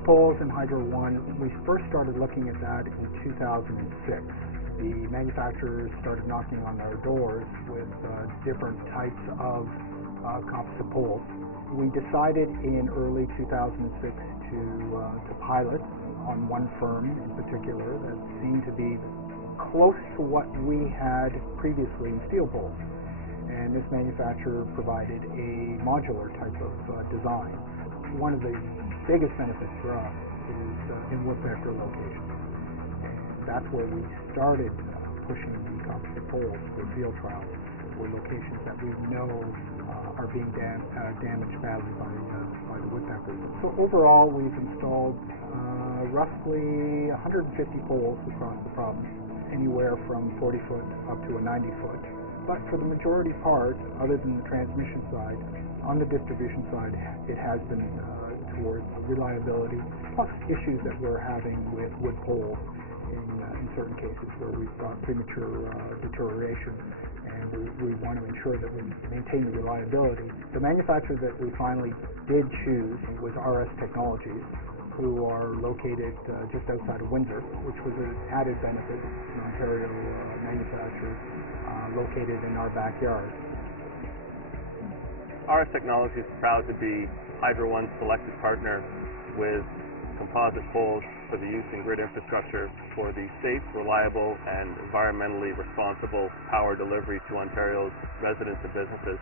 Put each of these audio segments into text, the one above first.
Composite poles and Hydro One, we first started looking at that in 2006. The manufacturers started knocking on our doors with different types of composite poles. We decided in early 2006 to pilot on one firm in particular that seemed to be close to what we had previously in steel poles. And this manufacturer provided a modular type of design. One of the biggest benefits for us is in woodpecker locations. And that's where we started pushing the composite poles for field trials, for locations that we know are being damaged badly by the woodpeckers. So overall, we've installed roughly 150 poles across the province, anywhere from 40 foot up to a 90 foot. But for the majority part, other than the transmission side, on the distribution side, it has been towards reliability, plus issues that we're having with wood poles in certain cases where we've got premature deterioration, and we want to ensure that we maintain the reliability. The manufacturer that we finally did choose was RS Technologies, who are located just outside of Windsor, which was an added benefit, an Ontario manufacturer located in our backyard. RS Technologies is proud to be Hydro One's selected partner with composite poles for the use in grid infrastructure for the safe, reliable, and environmentally responsible power delivery to Ontario's residents and businesses.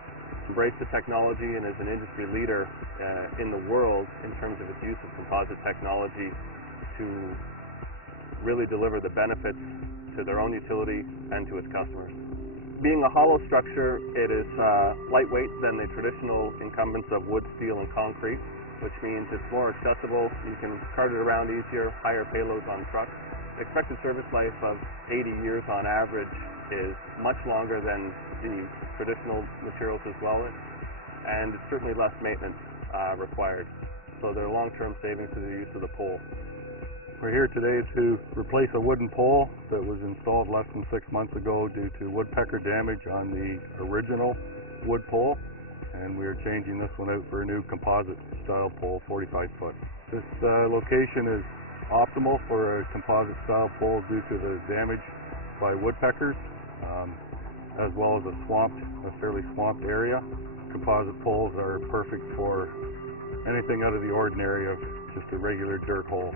Embrace the technology and is an industry leader in the world in terms of its use of composite technology to really deliver the benefits to their own utility and to its customers. Being a hollow structure, it is lightweight than the traditional incumbents of wood, steel, and concrete, which means it's more accessible. You can cart it around easier, higher payloads on trucks. Expected service life of 80 years on average is much longer than the traditional materials as well, and it's certainly less maintenance required. So there are long-term savings to the use of the pole. We're here today to replace a wooden pole that was installed less than 6 months ago due to woodpecker damage on the original wood pole, and we are changing this one out for a new composite style pole, 45 foot. This location is optimal for a composite style pole due to the damage by woodpeckers, as well as a fairly swamped area. Composite poles are perfect for anything out of the ordinary of just a regular dirt hole.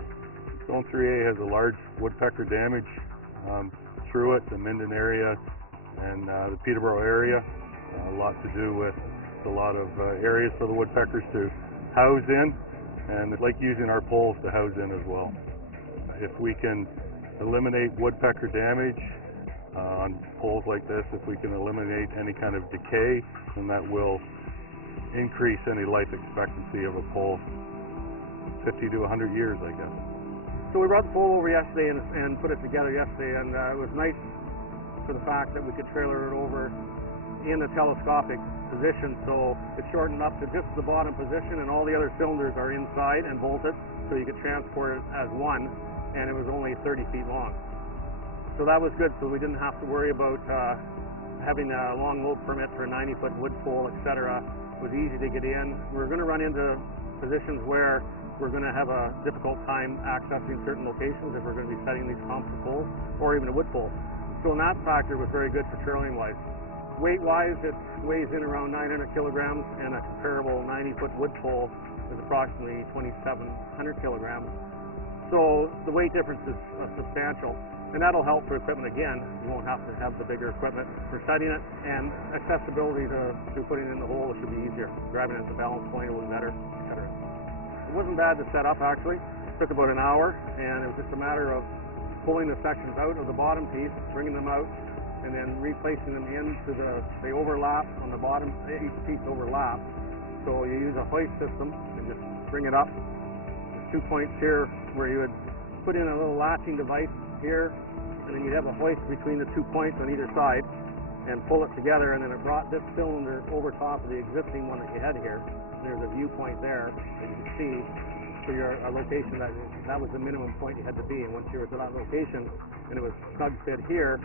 Zone 3A has a large woodpecker damage through it, the Minden area and the Peterborough area. A lot to do with a lot of areas for the woodpeckers to house in, and they like using our poles to house in as well. If we can eliminate woodpecker damage on poles like this, if we can eliminate any kind of decay, then that will increase any life expectancy of a pole 50 to 100 years, I guess. So we brought the pole over yesterday and put it together yesterday, and it was nice for the fact that we could trailer it over in a telescopic position, so it's shortened up to just the bottom position, and all the other cylinders are inside and bolted, so you could transport it as one, and it was only 30 feet long. So that was good, so we didn't have to worry about having a long load permit for a 90-foot wood pole, etc. It was easy to get in. We're going to run into positions where we're going to have a difficult time accessing certain locations if we're going to be setting these composite poles or even a wood pole. So in that factor, it was very good for trailing wise. Weight-wise, it weighs in around 900 kilograms, and a comparable 90-foot wood pole is approximately 2,700 kilograms. So the weight difference is substantial, and that'll help for equipment again. You won't have to have the bigger equipment for setting it, and accessibility to putting it in the hole should be easier. Driving it at the balance point will be better, etc. It wasn't bad to set up, actually. It took about an hour, and it was just a matter of pulling the sections out of the bottom piece, bringing them out, and then replacing them into the overlap on the bottom. Each piece overlaps. So you use a hoist system and just bring it up. There's 2 points here where you would put in a little latching device here, and then you'd have a hoist between the 2 points on either side and pull it together, and then it brought this cylinder over top of the existing one that you had here. There's a viewpoint there that you can see for your location that was the minimum point you had to be. And once you were to that location and it was snug fit here,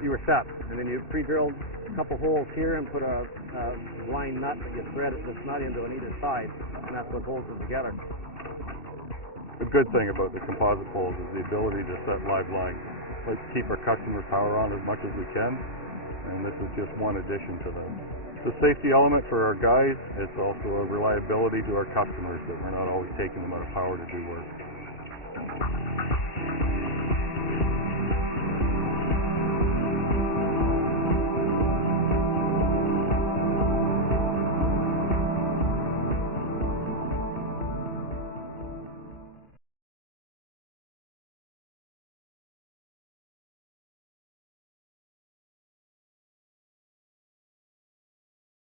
you were set. And then you pre-drilled a couple holes here and put a blind nut that you thread this nut into on either side, and that's what holds them together. a good thing about the composite poles is the ability to set live line. Let's keep our customer power on as much as we can, and this is just one addition to that. It's a safety element for our guys. It's also a reliability to our customers that we're not always taking them out of power to do work.